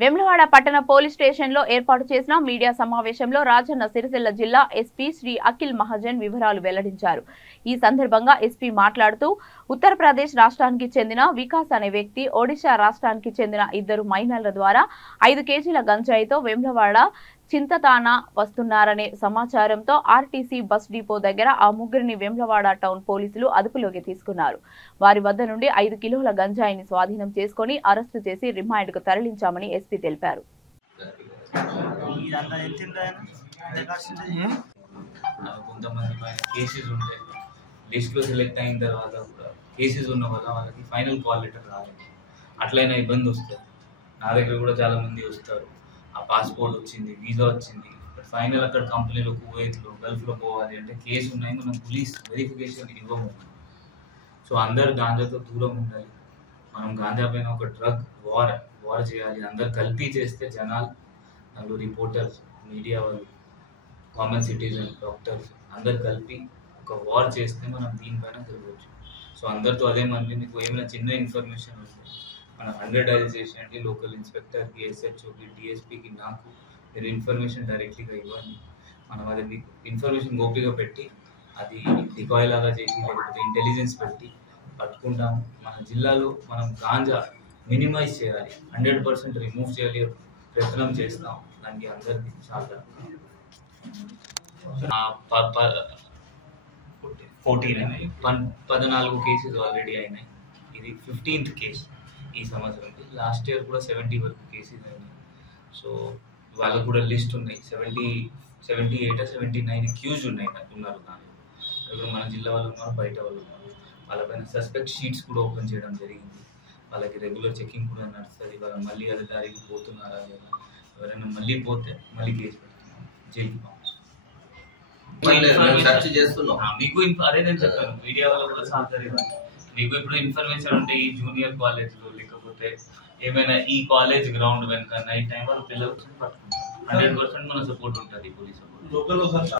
వేములవాడ పట్టణ పోలీస్ స్టేషన్లో ఏర్పాటు చేసిన మీడియా సమావేశంలో రాజన్న సిరిసిల్ల జిల్లా ఎస్పీ శ్రీ అఖిల్ మహాజన్ వివరాలు వెల్లడించారు. ఈ సందర్భంగా ఎస్పీ మాట్లాడుతూ ఉత్తరప్రదేశ్ రాష్ట్రానికి చెందిన వికాస్ అనే వ్యక్తి ఒడిశా రాష్ట్రానికి చెందిన 2 మైనర్ల ద్వారా 5 కేజీల గంజాయితో వేములవాడ చింతతాన వస్తున్నారనే సమాచారంతో ఆర్టీసీ బస్ డిపో దగ్గర ఆ ముగ్గురిని వేములవాడ టౌన్ పోలీసులు అదుపులోకి తీసుకున్నారు. వారి వద్ద నుండి 5 కిలోల గంజాయిని స్వాధీనం చేసుకుని అరెస్టు చేసి రిమాండ్కు తరలించామని ఎస్పీ తెలిపారు. అట్లయినా ఇబ్బంది వస్తుంది. నా దగ్గర కూడా చాలా మంది వస్తారు. ఆ పాస్పోర్ట్ వచ్చింది, వీసా వచ్చింది, బట్ ఫైనల్ అక్కడ కంపెనీలో కువైత్లో గల్ఫ్లో పోవాలి అంటే కేసు ఉన్నాయి, మనం పోలీస్ వెరిఫికేషన్ ఇవ్వము. సో అందరు గాంజాతో దూరం ఉండాలి. మనం గాంజా పైన ఒక డ్రగ్ వార్ చేయాలి. అందరు కలిపి చేస్తే జనాలు, అందులో రిపోర్టర్స్, మీడియా వాళ్ళు, కామన్ సిటిజన్, డాక్టర్స్ అందరు కలిపి ఒక వార్ చేస్తే మనం దీనిపైన తిరగవచ్చు. సో అందరితో అదే మంది మీకు ఏమైనా చిన్న ఇన్ఫర్మేషన్ వస్తే మన 100 డైల్ చేసేయండి. లోకల్ ఇన్స్పెక్టర్కి, ఎస్హెచ్ఓకి, డిఎస్పీకి, నాకు మీరు ఇన్ఫర్మేషన్ డైరెక్ట్లీగా ఇవ్వండి. మనం అది మీకు ఇన్ఫర్మేషన్ గోపిగా పెట్టి అది డికాయ్ లాగా చేసి లేకపోతే ఇంటెలిజెన్స్ పెట్టి పట్టుకుంటాము. మన జిల్లాలో మనం గాంజా మినిమైజ్ చేయాలి, 100% రిమూవ్ చేయాలి ప్రయత్నం చేస్తాం. దానికి అందరికీ చాలా 14 కేసెస్ ఆల్రెడీ అయినాయి. ఇది 15th కేసు ఈ సంవత్సరం. లాస్ట్ ఇయర్ కూడా 70 వరకు కేసెస్ అయినాయి. సో వాళ్ళకు కూడా లిస్ట్ ఉన్నాయి. 78 79 అక్యూజ్ ఉన్నారు. దానిలో మన జిల్లా వాళ్ళు ఉన్నారు, బయట వాళ్ళు ఉన్నారు. వాళ్ళపైన సస్పెక్ట్ షీట్స్ కూడా ఓపెన్ చేయడం జరిగింది. వాళ్ళకి రెగ్యులర్ చెకింగ్ కూడా నడుస్తుంది. వాళ్ళు మళ్ళీ అదే దారికి పోతున్నారా లేదా, ఎవరైనా మళ్ళీ పోతే మళ్ళీ కేసు పెడుతున్నాం, జైలుకి మీకు అదే నేను చెప్పాను. మీడియా వాళ్ళు కూడా సహకరిస్తారు. మీకు ఇప్పుడు ఇన్ఫర్మేషన్ ఉంటే ఈ జూనియర్ కాలేజ్లో లేకపోతే ఏమైనా ఈ కాలేజ్ గ్రౌండ్ వెనుక నైట్ టైం వాళ్ళు పిల్లలు పట్టుకుంటారు. 100% మన సపోర్ట్ ఉంటుంది, పోలీస్ సపోర్ట్.